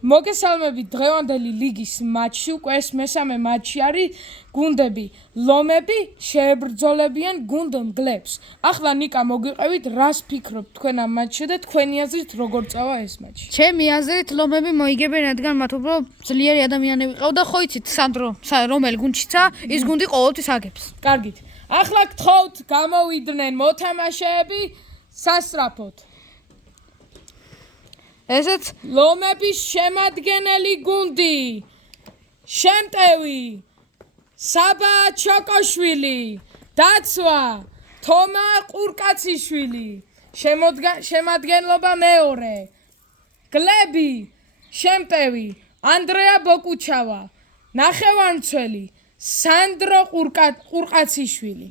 მოგესალმებით დღევანდელი ლიგის მატჩში, უკვე ეს მესამე მატჩი არის გუნდები ლომები შეებრძოლებიან გუნდ მგლებს. ახლა ნიკა მოგვიყევით, რას ფიქრობთ თქვენ ამ მატჩზე და თქვენი აზრით როგორ წავა ეს მატჩი? ჩემი აზრით ლომები მოიგებენ, რადგან მათ უფრო ძლიერი ადამიანები ყავ და ხო იცით სანდრო რომელი გუნდშიცა ის გუნდი ყოველთვის აგებს. კარგით. ახლა გთხოვთ გამოვიდნენ მოთამაშეები სასწრაფოდ. ესეც ლომების შემადგენელი გუნდი შემტევი საბა ჩოკოშვილი დაცვა თომა ყურკაციშვილი შემადგენლობა მეორე გლები შემტევი ანდრეა ბოკუჩავა ნახევარმცველი სანდრო ყურკაციშვილი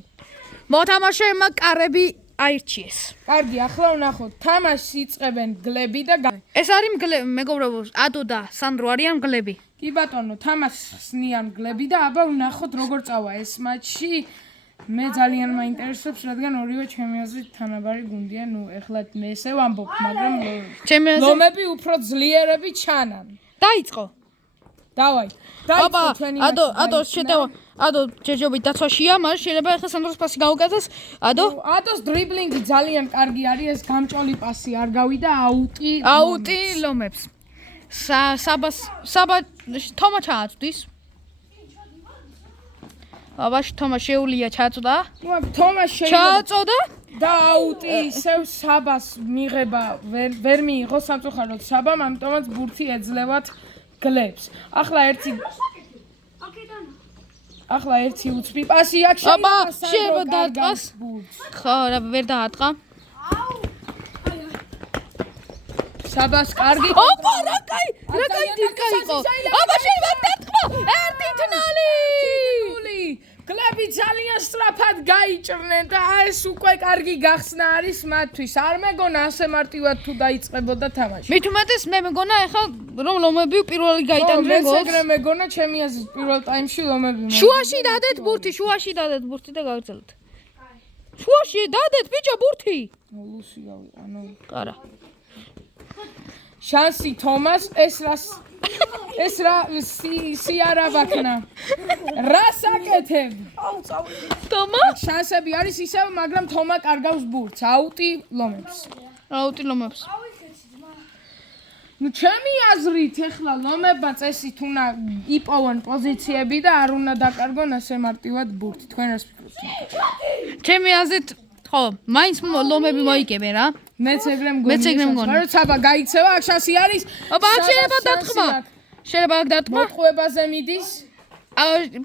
მოთამაშეებმა კარები აირჩიეს. კარგი, ახლა ვნახოთ თამაშს იწყებენ გლები და ეს არის მეგობრებო, ადო და სანდრო არიან გლები. კი ბატონო, თამაშს ნიან გლები და აბა ვნახოთ როგორ წავა ეს მატჩი. მე ძალიან მაინტერესებს, რადგან ორივე ჩემი აზრით თანაბარი გუნდია. ნუ ეხლა მე ესე ვამბობ, მაგრამ ლომები უფრო ძლიერები ჩანან. დაიწყო. დავაი. აბა, ადო შედევა. ადო ჯერჯერობით დაცვაშია, მაგრამ შეიძლება ახლა სანდროს პასი გაუკეთოს. ადოს დრიბლინგი ძალიან კარგი არის, ეს გამჭოლი პასი არ გავიდა, აუტი ლომებს. საბა თომა ჩააწვდის. აბა თომა შეუულია ჩაწვდა. თომა ჩააწოდა და აუტი ისევ საბას მიღება ვერ მიიღო სამწუხაროდ საბამ, ამიტომაც ბურთი ეძლევათ გლებს. ახლა ერთი უცბი პასი აქ შეიძლება დაარტყას. ხო, ვერ დაარტყა. საბას კარგი. ოპა, რა კაი დიკა იყო. აბა შეიძლება დაარტყა. 1-0. გლები ძალიან სწრაფად გაიჭრნენ და ეს უკვე კარგი გახსნა არის მათთვის. არ მეგონა ასე მარტივად თუ დაიწყებოდა თამაში. მით უმეტეს მე მეგონა ახლა რომ ლომები პირველი გაიტანდნენ გოლს. მე მეგონა ჩემი აზრით პირველ ტაიმში ლომები შუაში დადეთ ბურთი და გავაგრძელოთ. შუაში დადეთ ბიჭო ბურთი. ლუსია ვიყანო. არა. შანსი თომას ეს რა სიარა ბაქნა. რას აკეთებ? თომა? შანსები არის ისევ, მაგრამ თომა კარგავს ბურთს. აუტი ლომებს. ნუ ჩემი აზრით ეხლა ლომებმა წესით უნდა იპოვონ პოზიციები და არ უნდა დაკარგონ ასე მარტივად ბურთი. თქვენ რას ფიქრობთ? ჩემი აზრით ხო, მაინც ლომები მოიგებენ რა. მეც ეგრე მგონია. მაგრამ საბა გაიქცევა, აქ შანსი არის. აბა აქ შეიძლება დათქმა. შეიძლება აქ დათქმა. მოტყუებაზე მიდის.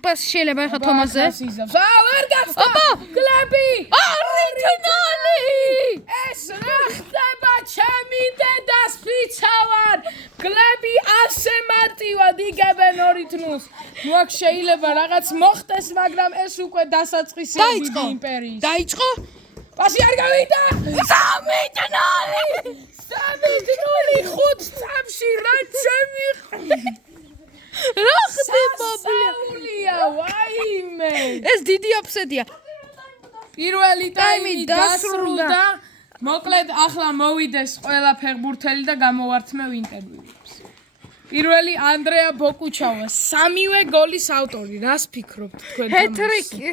პასი შეიძლება ახლა თომაზე. ვერ გახსნა. აბა, გლები! ორიგინალი! ეს რა ხდება ჩემი დედას ფიცავარ. გლები ასე მარტივად იგებენ 2-0-ს. ნუ აქ შეიძლება რაღაც მოხდეს, მაგრამ ეს უკვე დასაწყისია დიდი იმპერიის. დაიწყო? პასი არ გავიდა. 3-0. 5 წამში რა ჩემი რა ხდება ბლია ვაიმე ეს დიდი აფსედია პირველი ტაიმი დასრულდა მოკლედ ახლა მოვიდეს ყველა ფეხბურთელი და გამოვართმევ ინტერვიუებს პირველი ანდრეა ბოკუჩავა სამივე გოლის ავტორი რას ფიქრობთ თქვენ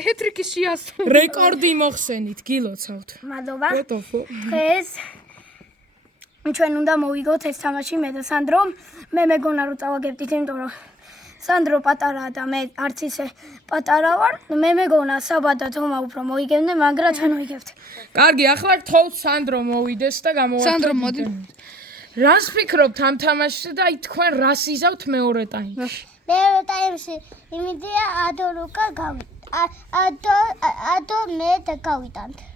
ჰეტრიკის შეასრულა რეკორდი მოხსენით გილოცავთ მადლობა დღეს ჩვენ უნდა მოვიგოთ ეს თამაში მე და სანდრო მე მეგონა რომ წავაგებდით იმიტომ რომ სანდრო პატარაა და მე არც ისე პატარა ვარ მე მეგონა საბა და თომა უფრო მოიგებდნენ მაგრამ ჩვენ ვიგებთ კარგი ახლა გთხოვთ სანდრო მოვიდეს და გამოვარდეთ სანდრო მოდი რას ფიქრობთ ამ თამაშზე და თქვენ რას იზავთ მეორე ტაიმში მეორე ტაიმში იმედია ადო ლუკა ადო მე და გავიტანთ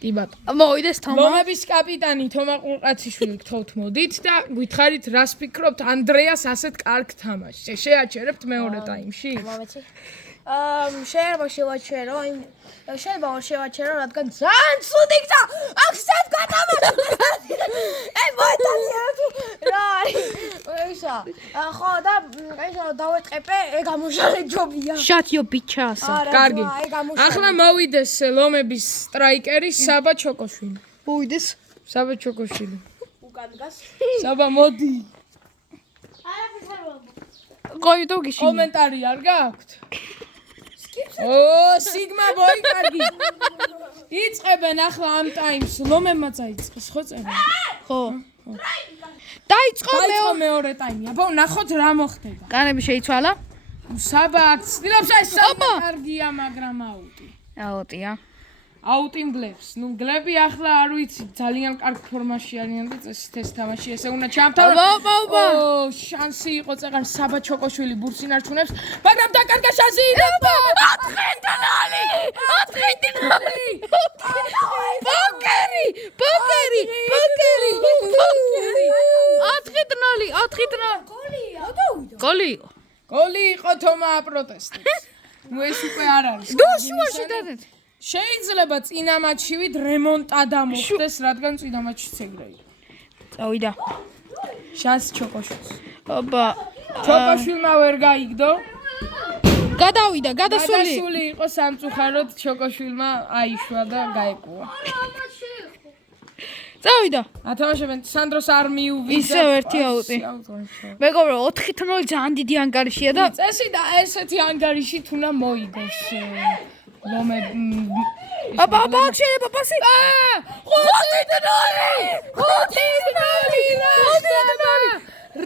კი ბატონო მოვიდეს თომა ლომების კაპიტანი თომა ყურყაციშვილი გთხოვთ მოდით და გითხარით რას ფიქრობთ ანდრეას ასეთ კარგ თამაშზე შეაჩერებთ მეორე ტაიმში მომეცი შეიძლება შევაჩერო რადგან ძალიან ცუდი გზა აქ სად გადამოდი მოიტანიათ რა ისა ხო და ისა დავეტყეპე გამუშავე ჯობია შატიო ბიჩას კარგი ახლა მოვიდეს ლომების სტრაიკერი საბა ჩოკოშვილი მოვიდეს საბა ჩოკოშვილი უკან დგას საბა მოდი აი ყოიდო გიშინი. კომენტარი არ გაქვთ? ო, სიგმა ბოიკარგი. იწყებენ ახლა ამ ტაიმს, ლომებმა წაიწყეს, ხო წერენ? ხო. დაიწყო მეორე ტაიმი. აბა, ნახოთ რა მოხდება. კანები შეიცვალა? საბა ცდილობს ეს საბა კარგია, მაგრამ აუტი. აუტია. აუტი მგლებს. ნუ მგლები ახლა არ ვიცი, ძალიან კარგ ფორმაში არიან და წესით ეს თამაში ესე უნდა ჩამთავროს. აბა. ო, შანსი იყო წეგან საბა ჩოკოშვილი ბურთს ინარჩუნებს, მაგრამ დაკარგა შანსი. აბა! 4 დოლარი. პოკერი. 4 გოლი. გოლი იყო თომა აპროტესტებს. ნუ ეს უკვე არ არის. შუაში დადეთ. შეიძლება წინა მატჩში ვით რემონტადა მოხდეს, რადგან წინა მატჩიც ეგრე იყო. წავიდა. შანსი ჩოკოშვილს. აბა. ჩოკოშვილმა ვერ გაიგდო. გადავიდა, გადასული. გადასული იყო სამწუხაროდ ჩოკოშვილმა აიშვა და გაეკუა. წავიდა. ათამაშებენ სანდროს არ მიუვიდა. ისევ ერთი აუტი. მეგობრო 4-0 ძალიან დიდი ანგარიშია და წესი და ესეთი ანგარიში თუნა მოიგოს. ლომე აბა შეიძლება პასი. 5-0.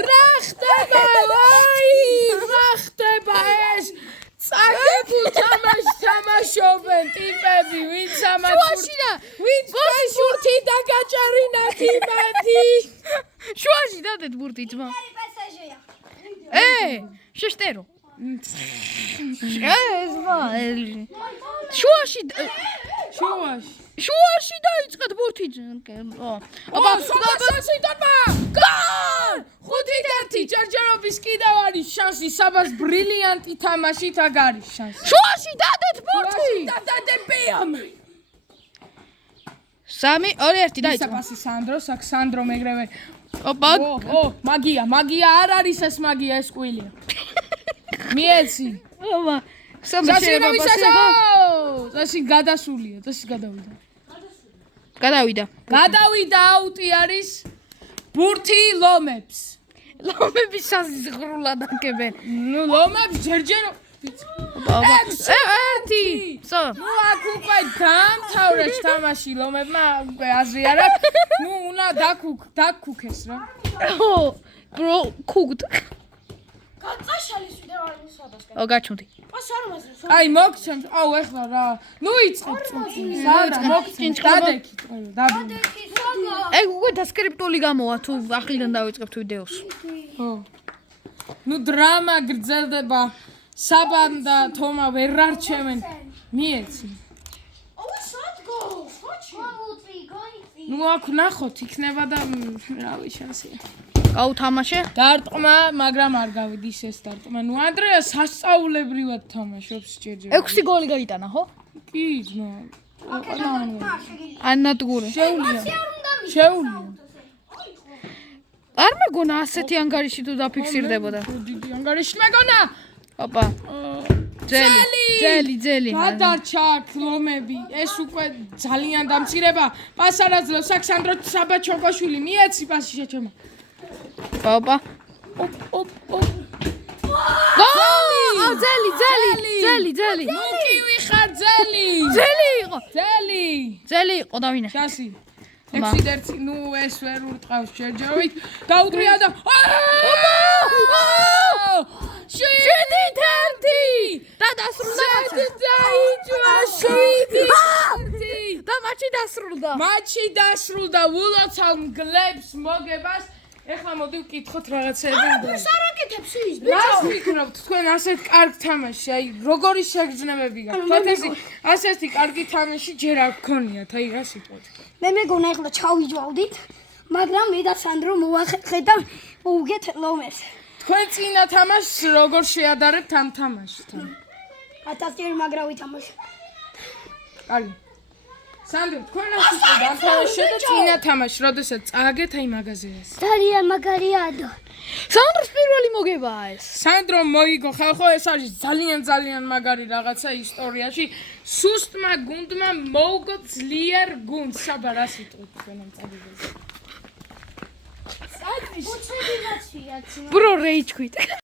რა ხდება ეს? წაგებულ თამაშს თამაშობენ ტიპები, ვინც შუაშია. ვინც ბურთი დაგაჭერინა თიმათი. შუაში დადეთ ბურთი ძმა. შეშტერო. შუაში დაიწყეთ ბურთი. აბა შუაში დაბა. გოლ! 5-1 ჯერჯერობის კიდევ არის შანსი, საბას ბრილიანტი თამაშით აგ არის შანსი. შუაში დადეთ ბურთი. დადებიამ. 3-2-1 დაიწყო. პასი სანდროს, აქ სანდრო მეგრევე. ოპა. ო, მაგია არ არის ეს მაგია, ეს კვილია. მიეცი. ოპა. შეიძლება პასი. წესი გადასულია, წესი გადავიდა. გადავიდა აუტი არის ბურთი ლომებს. ლომები საზღრულად აკებენ. ნუ ლომებს ჯერჯერო. ერთი. სო. ნუ აქ უკვე დამთავრეს თამაში ლომებმა უკვე აზრი არ აქვს. ნუ უნდა დაკუქეს რა. ბრო კუგდ. გაწაშალის ვიდეო არ მოსაბასკა. გაჩუნდი. აი მოგცემ. აუ ეხლა რა. ნუ იწყებ წუთი. სადა მოგცემ. დადექი. ეგ უკვე დასკრიპტული გამოვა თუ ახლიდან დავიწყებთ ვიდეოს. ხო. ნუ დრამა გრძელდება. საბამ და თომა ვერ არჩევენ. მიეცი. ნუ აქ ნახოთ, იქნება და რავი შანსია. გაუთამაშე? დარტყმა, მაგრამ არ გავიდის ეს დარტყმა. ნუ ანდრეა სასწაულებრივად თამაშობს ჯერჯერ. 6 გოლი გაიტანა, ხო? კი, ძმა. ანატგურე. შეუძლია. არ მეგონა ასეთი ანგარიში თუ დაფიქსირდებოდა. დიდი ანგარიში მეგონა. ოპა. ძელი. გადარჩა კლომები. ეს უკვე ძალიან დამცირება. პას არაძლევს აქ სანდრო საბა ჩოკოშვილი. მიეცი პასი შეჩემა. ოპა. ოპ. ძელი. ნუ კი ვიხარ ძელი. ძელი იყო დავინე. შანსი. 6-1 ნუ ეს ვერ ურტყავს ჯერჯერობით. დაუტრია და ოპა! 7-1 და დასრულდა და მატჩი დასრულდა ვულოცავ მგლებს მოგებას. ეხლა მოდი ვკითხოთ რაღაცეები. სარაკეთებს ის რა ვფიქრობთ თქვენ ასეთ კარგ თამაში? აი როგორი შეგრძნებები გაქვთ? ასეთი კარგი თამაში ჯერ არ გქონიათ, აი რა სიტყვით. მე მეგონა ეხლა ჩავიჯვალდით, მაგრამ მე და სანდრო მოვახერხეთ და მოვუგეთ ლომეს. თქვენ წინა თამაშს როგორ შეადარებთ ამ თამაშთან? 1000 ჯერ მაგრა ვითამაშე. კარგი. სანდრო, თქვენ ასე დამთავრეთ და წინა თამაში, როდესაც წააგეთ აი მაღაზიას. ძალიან მაგარია. სანდროს პირველი მოგებაა ეს. სანდრო მოიგო, ხალხო, ეს არის ძალიან მაგარი რაღაცა ისტორიაში. სუსტმა გუნდმა მოუგო ძლიერ გუნდს. საბა რა სიტყვით თქვენ ამ წაგებელს? ბრო რეიჯ ქვით.